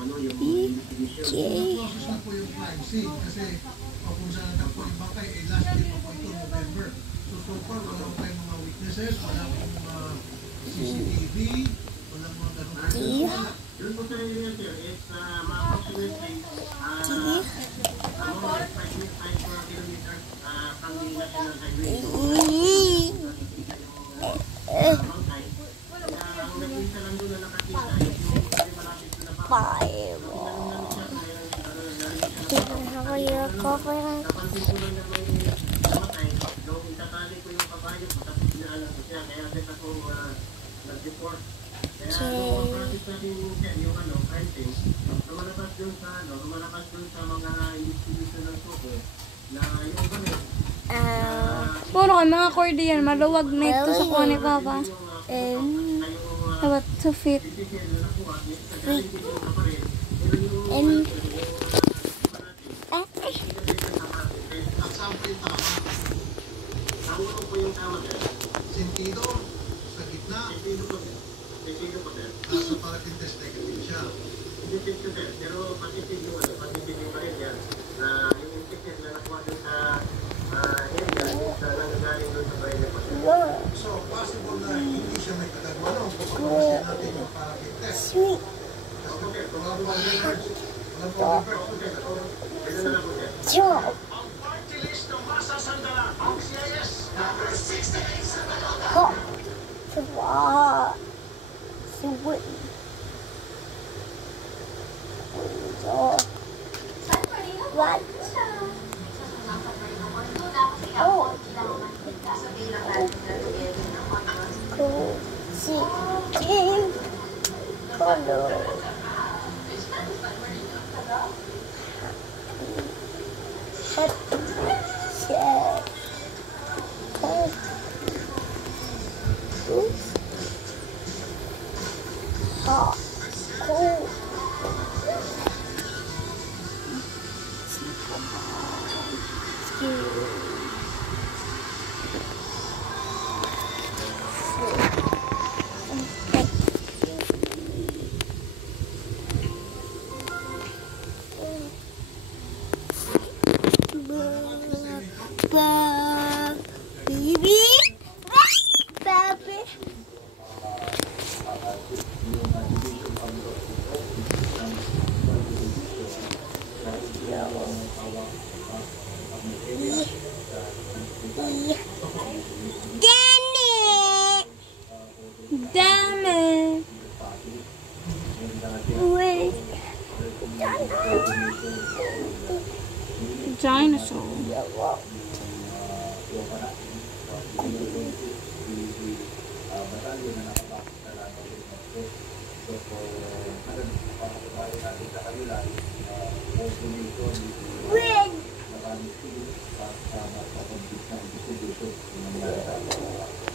Kasi kung saan na po yung bangkay, last year pa po ito, November. So far, wala po tayong mga witnesses, wala po mga CCTV, wala mga ganun. Yun po sa rin yan, sir, is ma-approximately 5 kilometers from the National Highway. Bangkay. Ang nag-isa lang doon na nakakita, yung malapit doon na bangkay. Napansin ko lang na may namatay. Nung itatali ko yung kabayo, tapos inaalam ko siya. Kaya agad ako nag-report. Kaya nung process natin yung crime scene, lumalabas dun sa mga investigation ng suko na yung ganun. Puro ka mga accordion, maluwag na ito sa kuha ni Papa. Dapat to fit. Ang po yung tama, sentido sa gitna. Sentido po, nasa parating test negative siya. Negative siya, pero positive yung pa rin yan. Yung infected na nakuha dun sa area, sa nangyagaling dun sa bayan niya pa. So, possible na hindi siya may kadagwano kung pagkasin natin yung parating test. Okay, kung ako mga members, walang po members. Ganun na lang po siya. Ang party list ng masasandalan, ang CIS, number 68 sa Manila. Dinosaur.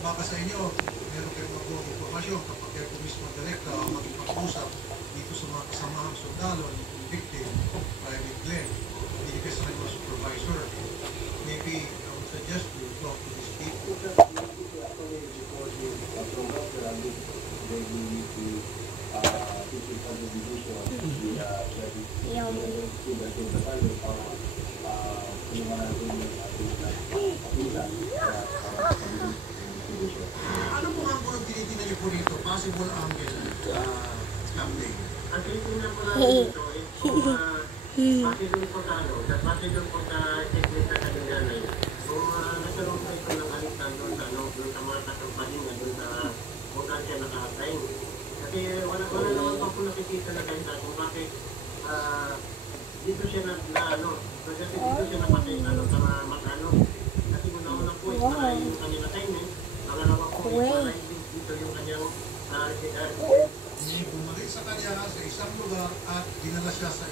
Baka sa inyo, meron kayong magbuong informasyon kapag kayo po mismo direkta ang magpapag-usap dito sa mga kasamahang sundalo, yung victim, Private Glenn, hindi kayo sa mga supervisor. Maybe I would suggest you talk to these people. Ano po ang mga tinitingnan niyo po dito? Possible angle camping. Ang tinitingnan po namin dito is kung pati doon po sa technique na kanina na yun. Kung nagkaroon po ito ng alitan doon sa mga katampahin doon sa kung saan siya naka-assign. Kasi wala naman pa po nakikita na kahit kung bakit dito siya napatay sa mag-ano. Kasi una po is para yung kanyang assignment. Pangalawa po is para dito yung kanyang bumalik sa kanya sa isang lugar at dinala siya sa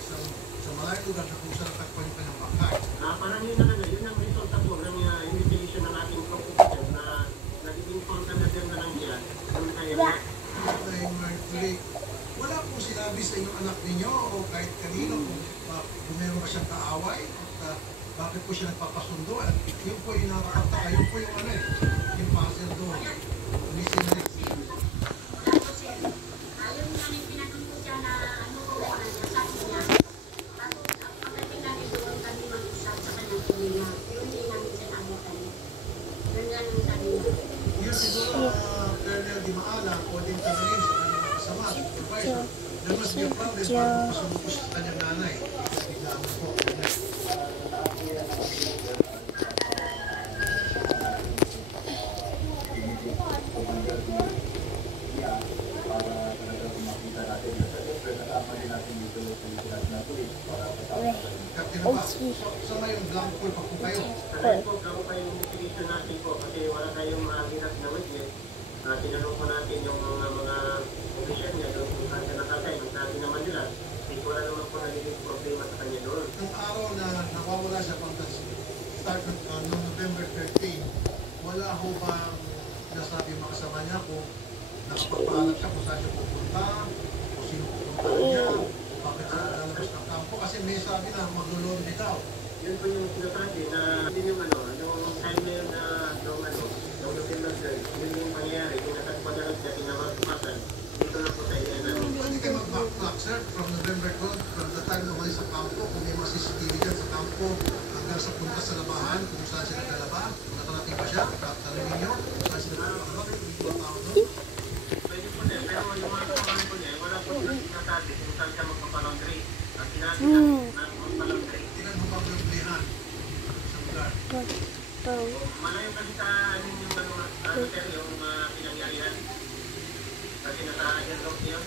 malayong lugar na kung saan nakakpan yung kanyang bangkay. Parang yun ang resulta po ng investigation ng ating proposition na nagiging konta na dyan na lang yan. Wala po sinabi sa inyong anak ninyo o kahit kanino kung meron ba siyang kaaway at bakit po siya nagpapasundo. At yun po yung nakakataka, yun po yung yung puzzle doon. Ayaw namin pinagpunta siya na Bagyo Proudest, bago pasumukos sa kanyang nanay. Biglaan po. Captain ba? Sa ngayon, blank pool pa po kayo. Alam po, gawin pa yung investigation natin po kasi wala tayong hirap na witness. Tinanong po natin yung mga opisyal niya doon kung saan siya nakatay. Nung sabi naman nila, wala naman po nagiging problema sa kanya doon. Nung araw na nawawala siya pang start noong November 13, wala ho bang nasabi mga kasama niya kung nakapagpaalam siya kung saan siya pupunta, kung sino pupunta niya, bakit siya lalabas ng kampo, kasi may sabi na maglulong daw. Yun po yung sinasabi na yun yung nung time na yun na nung November 3, yun yung pangyayari, yung natagpadalag siya, tinawagpasan, dito na po sa iya na. Pwede kayo mag-backtrack, sir, from November 12, from the time na umalis sa kampo, kung may mga CCTV dyan sa kampo, hanggang sa punta sa labahan, kung saan sila naglalaba, kung nakarating pa siya, tanongin niyo, kung saan sila naglalaba, kung mga tao doon. Pwede po din, pero yung mga kasamahan po niya, wala po silang sinasabi kung saan siya magpapalaundry. Ang sinabi na magpapalaundry. Tingnan mo bang lublihan sa lugar. Malayo kasi sa amin yung sir, yung pinangyarihan. Kasi nasa agent road yun.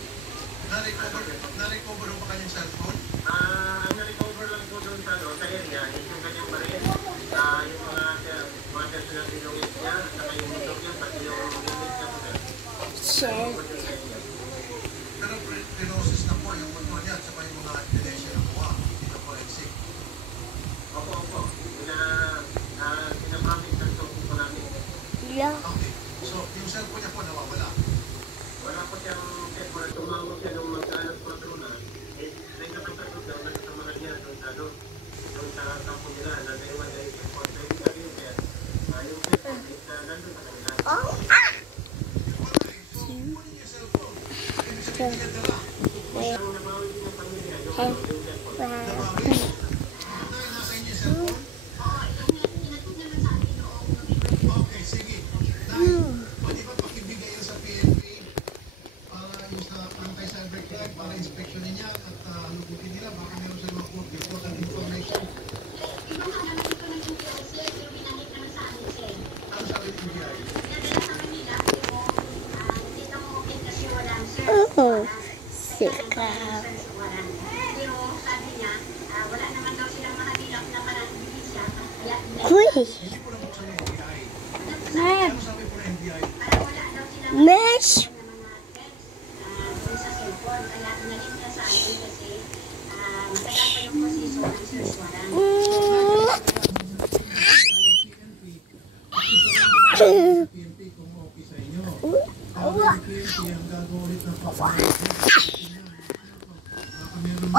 Na-recover mo ba kanyang cellphone? Ang na-recover lang po doon sa area, yung kanyang baril, yung mga personal belongings niya, at saka yung motor niya, pati yung limit niya po sir. Pero pre-process na po yung motor niya at saka yung mga ebidensya na kuha, hindi na forensic. Opo. Pinapromise ng tulong po namin. Okay. So, yung cellphone niya po nawawala. Wala po siyang cellphone na tumawag siya nung magkaalas po na may nakapagod daw na kasamahan niya doon sa kampo nila na naiwan na yung cellphone. So, yung sabi yung sir, yung cellphone is nandun sa kanila. So, kunin yung cellphone. Ibig sabihin niya dala. Ang nabawi din ng pamilya, yung cellphone. Nabawi. Dahil nasa inyo yung cellphone? Okay, sige. Dahil, pwede ba pakibigay yun sa PNP para yung sa anti-cybercrime, para inspeksyonin niya at lubutin nila, baka meron sa mga court report and information. Ano sabi ni NBI? Sika. Uy! Hindi po nabuksan ng NBI. Nay, Ano sabi po ng NBI? Mesh! PNP kung okay sa inyo. Tawag ng PNP ang gagawin ng pagkakas. Baka meron